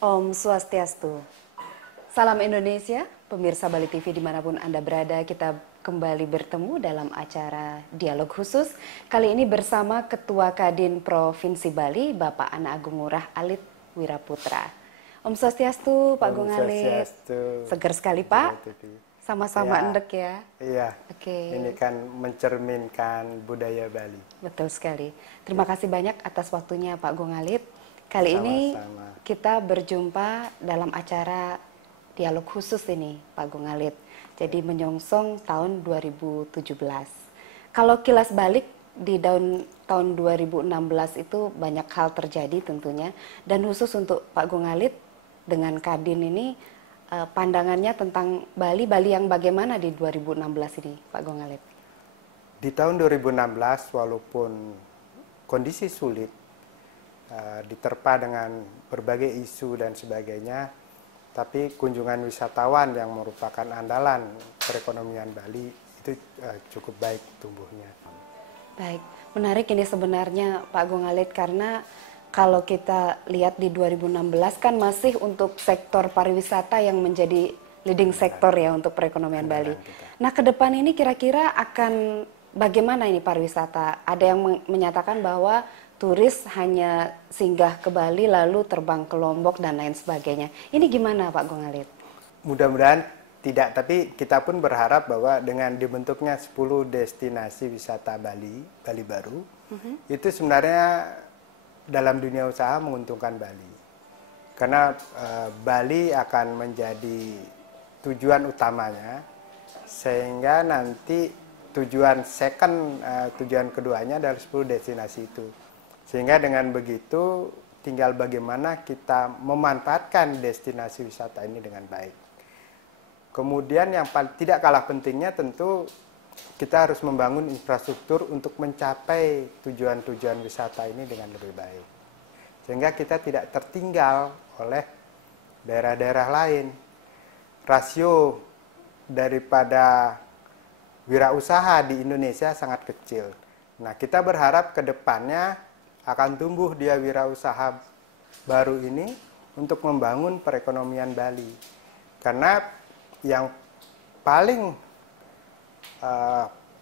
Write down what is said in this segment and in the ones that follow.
Om Swastiastu. Salam Indonesia, pemirsa Bali TV dimanapun Anda berada, kita kembali bertemu dalam acara Dialog Khusus. Kali ini bersama Ketua Kadin Provinsi Bali, Bapak Ana Agung Ngurah Alit Wiraputra. Om Swastiastu, Pak Gung Alit. Seger sekali Pak, sama-sama ya, endek ya. Iya, Oke. ini kan mencerminkan budaya Bali. Betul sekali. Terima kasih banyak atas waktunya Pak Gung Alit. Kali ini kita berjumpa dalam acara dialog khusus ini Pak Gung Alit. Jadi menyongsong tahun 2017. Kalau kilas balik di tahun 2016 itu banyak hal terjadi tentunya. Dan khusus untuk Pak Gung Alit dengan Kadin ini pandangannya tentang Bali yang bagaimana di 2016 ini Pak Gung Alit? Di tahun 2016 walaupun kondisi sulit, diterpa dengan berbagai isu dan sebagainya, tapi kunjungan wisatawan yang merupakan andalan perekonomian Bali itu cukup baik tumbuhnya. Baik, menarik ini sebenarnya Pak Gung Alit, karena kalau kita lihat di 2016 kan masih untuk sektor pariwisata yang menjadi leading sektor ya untuk perekonomian Bali. Nah, ke depan ini kira-kira akan bagaimana ini pariwisata? Ada yang menyatakan bahwa turis hanya singgah ke Bali lalu terbang ke Lombok dan lain sebagainya. Ini gimana Pak Gung Alit? Mudah-mudahan tidak, tapi kita pun berharap bahwa dengan dibentuknya 10 destinasi wisata Bali baru, itu sebenarnya dalam dunia usaha menguntungkan Bali. Karena Bali akan menjadi tujuan utamanya, sehingga nanti tujuan keduanya adalah 10 destinasi itu. Sehingga dengan begitu tinggal bagaimana kita memanfaatkan destinasi wisata ini dengan baik. Kemudian yang tidak kalah pentingnya tentu kita harus membangun infrastruktur untuk mencapai tujuan-tujuan wisata ini dengan lebih baik. Sehingga kita tidak tertinggal oleh daerah-daerah lain. Rasio daripada wirausaha di Indonesia sangat kecil. Nah, kita berharap ke depannya akan tumbuh dia wirausaha baru ini untuk membangun perekonomian Bali. Karena yang paling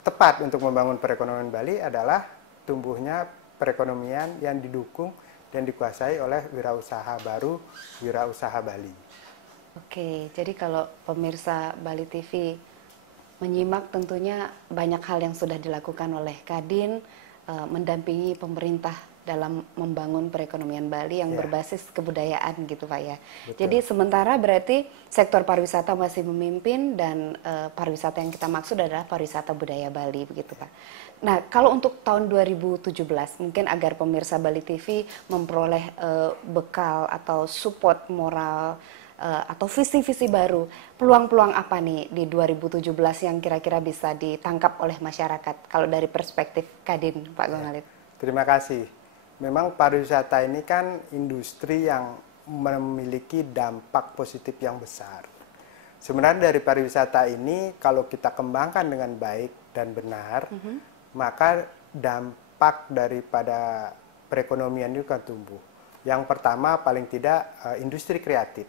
tepat untuk membangun perekonomian Bali adalah tumbuhnya perekonomian yang didukung dan dikuasai oleh wirausaha baru, wirausaha Bali. Oke, jadi kalau pemirsa Bali TV menyimak, tentunya banyak hal yang sudah dilakukan oleh Kadin, mendampingi pemerintah dalam membangun perekonomian Bali yang berbasis kebudayaan gitu Pak ya. Betul. Jadi sementara berarti sektor pariwisata masih memimpin dan pariwisata yang kita maksud adalah pariwisata budaya Bali begitu Pak. Nah, kalau untuk tahun 2017 mungkin agar pemirsa Bali TV memperoleh bekal atau support moral atau visi-visi baru, peluang-peluang apa nih di 2017 yang kira-kira bisa ditangkap oleh masyarakat kalau dari perspektif Kadin, Pak Gung Alit? Terima kasih. Memang pariwisata ini kan industri yang memiliki dampak positif yang besar. Sebenarnya dari pariwisata ini kalau kita kembangkan dengan baik dan benar, maka dampak daripada perekonomian itu akan tumbuh. Yang pertama paling tidak industri kreatif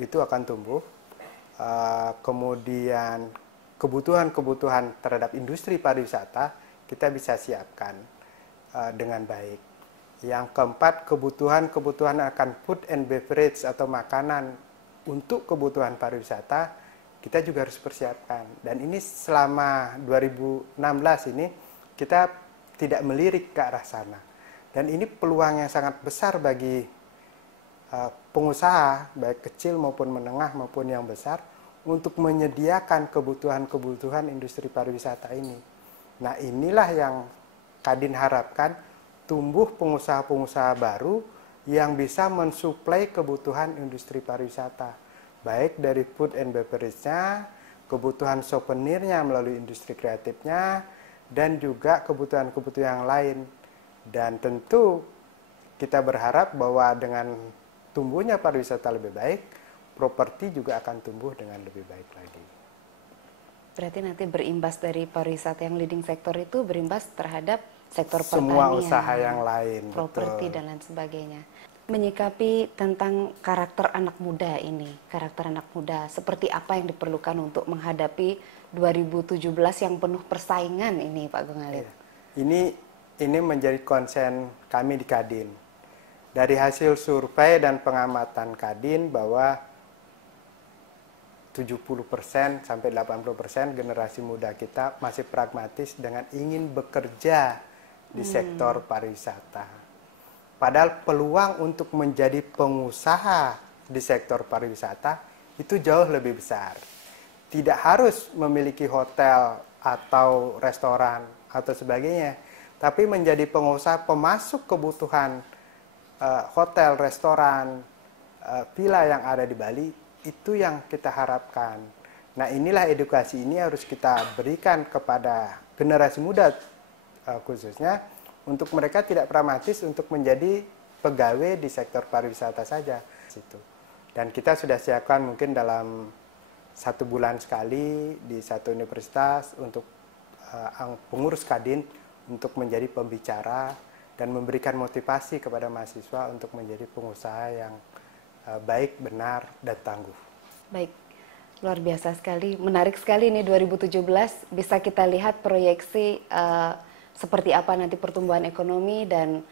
itu akan tumbuh, kemudian kebutuhan-kebutuhan terhadap industri pariwisata kita bisa siapkan dengan baik. Yang keempat, kebutuhan-kebutuhan akan food and beverage atau makanan untuk kebutuhan pariwisata kita juga harus persiapkan. Dan ini selama 2016 ini kita tidak melirik ke arah sana. Dan ini peluang yang sangat besar bagi pengusaha, baik kecil maupun menengah maupun yang besar, untuk menyediakan kebutuhan-kebutuhan industri pariwisata ini. Nah, inilah yang Kadin harapkan, tumbuh pengusaha-pengusaha baru yang bisa mensuplai kebutuhan industri pariwisata, baik dari food and beverage-nya, kebutuhan souvenirnya melalui industri kreatifnya, dan juga kebutuhan-kebutuhan yang lain. Dan tentu kita berharap bahwa dengan tumbuhnya pariwisata lebih baik, properti juga akan tumbuh dengan lebih baik lagi. Berarti nanti berimbas dari pariwisata yang leading sektor itu berimbas terhadap sektor semua pertanian, usaha yang lain, properti dan lain sebagainya. menyikapi tentang karakter anak muda ini, karakter anak muda, seperti apa yang diperlukan untuk menghadapi 2017 yang penuh persaingan ini, Pak Gongalit? Iya. Ini menjadi konsen kami di Kadin. Dari hasil survei dan pengamatan Kadin bahwa 70% sampai 80% generasi muda kita masih pragmatis dengan ingin bekerja di sektor pariwisata. Padahal peluang untuk menjadi pengusaha di sektor pariwisata itu jauh lebih besar. Tidak harus memiliki hotel atau restoran atau sebagainya, tapi menjadi pengusaha pemasok kebutuhan hotel, restoran, villa yang ada di Bali, itu yang kita harapkan. Nah, inilah edukasi ini harus kita berikan kepada generasi muda khususnya, untuk mereka tidak pragmatis untuk menjadi pegawai di sektor pariwisata saja. Dan kita sudah siapkan mungkin dalam 1 bulan sekali di satu universitas untuk pengurus Kadin untuk menjadi pembicara dan memberikan motivasi kepada mahasiswa untuk menjadi pengusaha yang baik, benar, dan tangguh. Baik, luar biasa sekali, menarik sekali ini 2017, bisa kita lihat proyeksi seperti apa nanti pertumbuhan ekonomi dan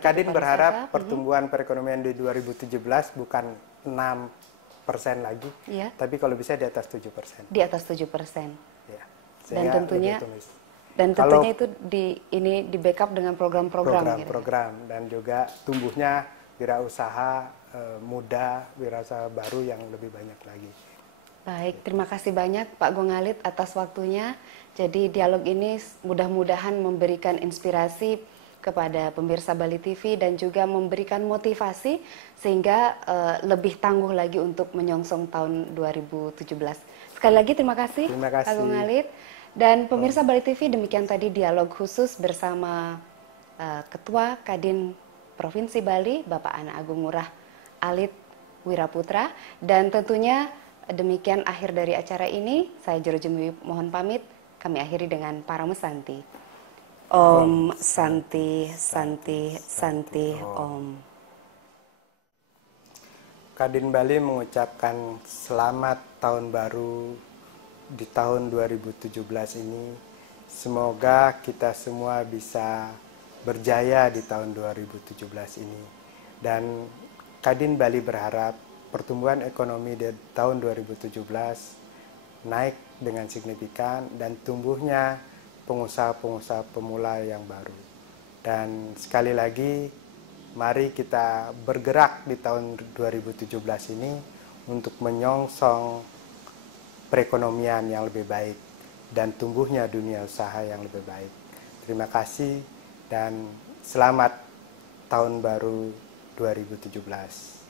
Kadin berharap pertumbuhan perekonomian di 2017 bukan 6% lagi, ya, tapi kalau bisa di atas 7%. Di atas 7%. Ya, dan tentunya itu di backup dengan program-program. Program dan juga tumbuhnya wirausaha muda, wirausaha baru yang lebih banyak lagi. Baik, terima kasih banyak Pak Gongalit atas waktunya. Jadi dialog ini mudah-mudahan memberikan inspirasi kepada pemirsa Bali TV dan juga memberikan motivasi sehingga lebih tangguh lagi untuk menyongsong tahun 2017. Sekali lagi terima kasih Pak Gongalit. Dan pemirsa Bali TV, demikian tadi dialog khusus bersama Ketua Kadin Provinsi Bali, Bapak Ana Agung Ngurah Alit Wiraputra. Dan tentunya demikian akhir dari acara ini. Saya Jero Jemwi mohon pamit. Kami akhiri dengan Parama Santi. Om Santi Santi Santi Om. Kadin Bali mengucapkan selamat tahun baru di tahun 2017 ini. Semoga kita semua bisa berjaya di tahun 2017 ini. Dan Kadin Bali berharap pertumbuhan ekonomi di tahun 2017 naik dengan signifikan dan tumbuhnya pengusaha-pengusaha pemula yang baru. Dan sekali lagi, mari kita bergerak di tahun 2017 ini untuk menyongsong perekonomian yang lebih baik dan tumbuhnya dunia usaha yang lebih baik. Terima kasih dan selamat tahun baru 2017.